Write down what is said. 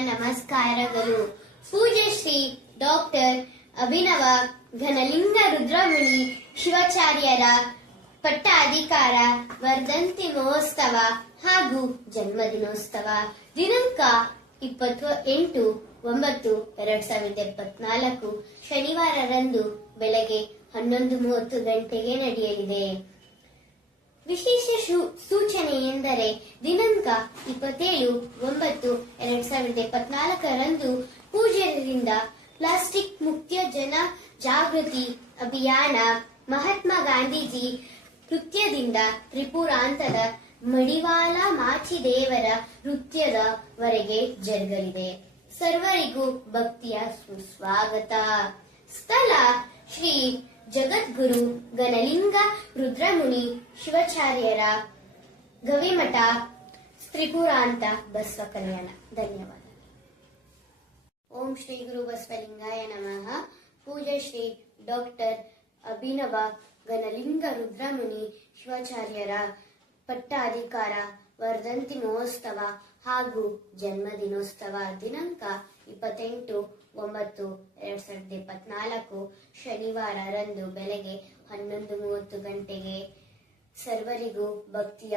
ನಮಸ್ಕಾರಗಳು. ಪೂಜ್ಯ ಶ್ರೀ ಡಾಕ್ಟರ್ ಅಭಿನವ ಘನಲಿಂಗ ರುದ್ರಮುನಿ, ಶಿವಾಚಾರ್ಯರ ಪಟ್ಟಾಧಿಕಾರ, ವರ್ಧಂತಿ ಮಹೋತ್ಸವ ಹಾಗೂ ಜನ್ಮದಿನೋತ್ಸವ. ದಿನಾಂಕ ಇಪ್ಪತ್ತು ಎಂಟು ಒಂಬತ್ತು ಎರಡ್ ಸಾವಿರದ ಇಪ್ಪತ್ನಾಲ್ಕು ಶನಿವಾರರಂದು ಬೆಳಗ್ಗೆ ಹನ್ನೊಂದು ಮೂವತ್ತು ಗಂಟೆಗೆ ನಡೆಯಲಿದೆ. ವಿಶೇಷ ಶು- ಇಪ್ಪತ್ತೇಳು, ಒಂಬತ್ತು, ಎರಡ್ ಸಾವಿರದ ಇಪ್ಪತ್ನಾಲ್ಕರಂದು ಪೂಜ್ಯರಿಂದ ಪ್ಲಾಸ್ಟಿಕ್ ಮುಕ್ತ ಜನ ಜಾಗೃತಿ ಅಭಿಯಾನ ಮಹಾತ್ಮ ಗಾಂಧೀಜಿ ನೃತ್ಯದಿಂದ ತ್ರಿಪುರಾಂತದ ಮಡಿವಾಳ ಮಾಚಿದೇವರ ನೃತ್ಯದವರೆಗೆ ಜರುಗಲಿದೆ. ಸರ್ವರಿಗೂ ಭಕ್ತಿಯ ಸುಸ್ವಾಗತ. ಸ್ಥಳ ಶ್ರೀ ಜಗದ್ಗುರು ಗಣಲಿಂಗ ರುದ್ರಮುನಿ ಶಿವಾಚಾರ್ಯರ ಗವಿಮಠ ತ್ರಿಪುರಾಂತ ಬಸವ ಕಲ್ಯಾಣ. ಧನ್ಯವಾದ ಓಂ ಶ್ರೀ ಗುರು ಬಸವಲಿಂಗಾಯ ನಮಃ. ಪೂಜೆ ಶ್ರೀ ಡಾಕ್ಟರ್ ಅಭಿನವ ಗಣಲಿಂಗ ರುದ್ರಮುನಿ ಶಿವಾಚಾರ್ಯರ ಪಟ್ಟಾಧಿಕಾರ ವರ್ಧಂತಿ ಮಹೋತ್ಸವ ಹಾಗೂ ಜನ್ಮದಿನೋತ್ಸವ ದಿನಾಂಕ ಇಪ್ಪತ್ತೆಂಟು ಒಂಬತ್ತು ಎರಡ್ ಸಾವಿರದ ಇಪ್ಪತ್ನಾಲ್ಕು ಶನಿವಾರರಂದು ಬೆಳಗ್ಗೆ ಹನ್ನೊಂದು ಮೂವತ್ತು ಗಂಟೆಗೆ ಸರ್ವರಿಗೂ ಭಕ್ತಿಯ